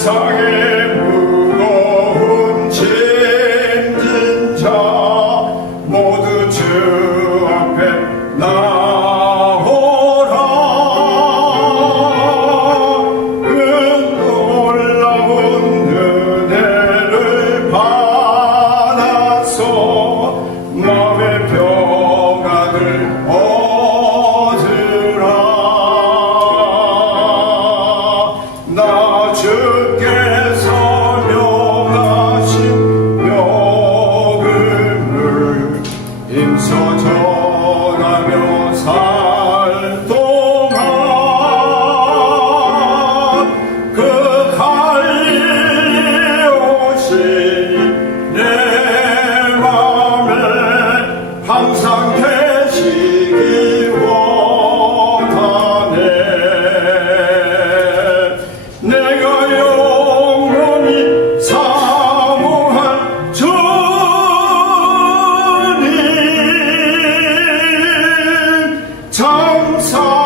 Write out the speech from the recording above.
his heart. Songs